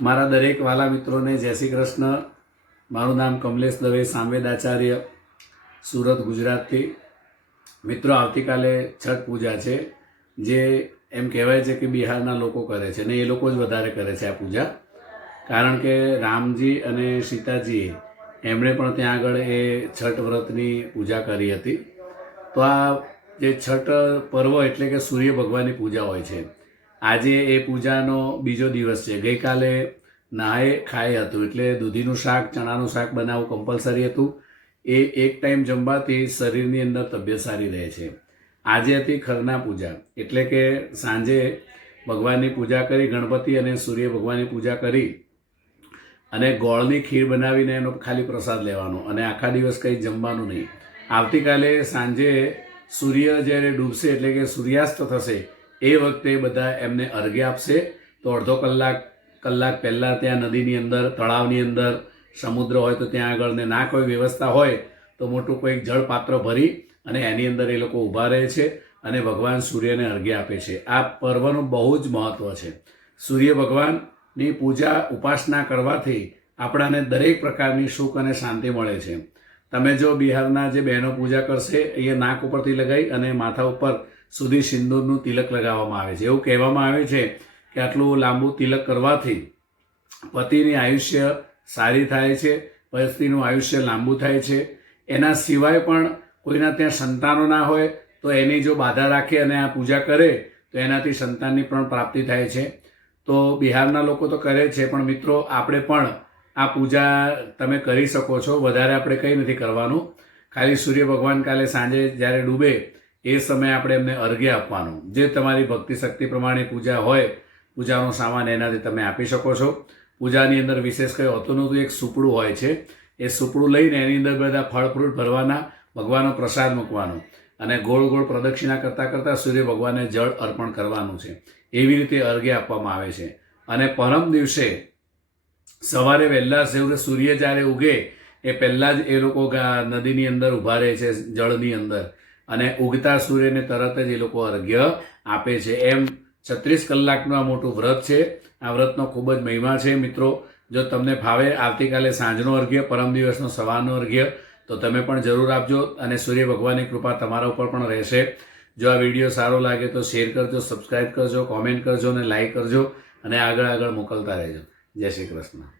મારા દરેક વાલા મિત્રોને જય શ્રી કૃષ્ણ। મારું નામ કમલેશ દવે, સામવેદ આચાર્ય, સુરત, ગુજરાતથી। મિત્રો, આવતીકાલે છઠ પૂજા છે, જે એમ કહેવાય છે કે બિહારના લોકો કરે છે, ને એ લોકો જ વધારે કરે છે આ પૂજા, કારણ કે રામજી અને સીતાજીએ એમણે પણ ત્યાં આગળ એ છઠ વ્રતની પૂજા કરી હતી। તો આ જે છઠ પર્વ એટલે કે સૂર્ય ભગવાનની પૂજા હોય છે। આજે એ પૂજાનો બીજો દિવસ છે। ગઈકાલે નહાય ખાય હતું, એટલે દૂધીનું શાક, ચણાનું શાક બનાવવું કમ્પલસરી હતું। એ એક ટાઈમ જમવાથી શરીરની અંદર તબિયત સારી રહે છે। આજે હતી ખરના પૂજા, એટલે કે સાંજે ભગવાનની પૂજા કરી, ગણપતિ અને સૂર્ય ભગવાનની પૂજા કરી અને ગોળની ખીર બનાવીને એનો ખાલી પ્રસાદ લેવાનો, અને આખા દિવસ કંઈ જમવાનું નહીં। આવતીકાલે સાંજે સૂર્ય જ્યારે ડૂબશે એટલે કે સૂર્યાસ્ત થશે એ વખતે બધા એમને અર્ઘ્ય આપશે। તો અડધો કલાક પહેલાં ત્યાં નદીની અંદર, તળાવની અંદર, સમુદ્ર હોય તો ત્યાં આગળ, ને ના કોઈ વ્યવસ્થા હોય તો મોટું કોઈક જળપાત્ર ભરી અને એની અંદર એ લોકો ઊભા રહે છે અને ભગવાન સૂર્યને અર્ઘ્ય આપે છે। આ પર્વનું બહુ જ મહત્ત્વ છે। સૂર્ય ભગવાનની પૂજા, ઉપાસના કરવાથી આપણાને દરેક પ્રકારની સુખ અને શાંતિ મળે છે। તમે જો બિહારના જે બહેનો પૂજા કરશે, એ નાક ઉપરથી લગાવી અને માથા ઉપર સુધી સિંદૂરનું તિલક લગાવવામાં આવે છે। એવું કહેવામાં આવે છે કે આટલું લાંબુ તિલક કરવાથી પતિની આયુષ્ય સારી થાય છે, પતિનું આયુષ્ય લાંબુ થાય છે। એના સિવાય પણ કોઈના ત્યાં સંતાનો ના હોય તો એની જો બાધા રાખે અને આ પૂજા કરે તો એનાથી સંતાનની પણ પ્રાપ્તિ થાય છે। તો બિહારના લોકો તો કરે છે, પણ મિત્રો, આપણે પણ આ પૂજા તમે કરી શકો છો। વધારે આપણે કંઈ નથી કરવાનું, ખાલી સૂર્ય ભગવાન કાલે સાંજે જ્યારે ડૂબે એ સમયે આપણે એમને અર્ઘ્ય આપવાનું। જે તમારી ભક્તિ શક્તિ પ્રમાણે પૂજા હોય, પૂજાનો સામાન એનાથી તમે આપી શકો છો। પૂજાની અંદર વિશેષ કંઈ હોતું નહોતું, એક સુપડું હોય છે, એ સુપડું લઈને એની અંદર બધા ફળ ફ્રૂટ ભરવાના, ભગવાનનો પ્રસાદ મૂકવાનો અને ગોળ ગોળ પ્રદક્ષિણા કરતાં કરતાં સૂર્ય ભગવાનને જળ અર્પણ કરવાનું છે। એવી રીતે અર્ઘ્ય આપવામાં આવે છે। અને પરમ દિવસે સવારે વહેલા સૂર્ય જ્યારે ઉગે એ પહેલાં જ એ લોકો નદીની અંદર ઊભા રહે છે, જળની અંદર, અને ઉગતા સૂર્યને તરત જ એ લોકો અર્ઘ્ય આપે છે। એમ 36 કલાકનું આ મોટું વ્રત છે। આ વ્રતનો ખૂબ જ મહિમા છે। મિત્રો, જો તમને ફાવે આવતીકાલે સાંજનો અર્ઘ્ય, પરમ દિવસનો સવારનો અર્ઘ્ય, તો તમે પણ જરૂર આપજો, અને સૂર્ય ભગવાનની કૃપા તમારા ઉપર પણ રહેશે। જો આ વિડીયો સારો લાગે તો શેર કરજો, સબસ્ક્રાઈબ કરજો, કોમેન્ટ કરજો અને લાઈક કરજો, અને આગળ મોકલતા રહેજો। જય શ્રી કૃષ્ણ।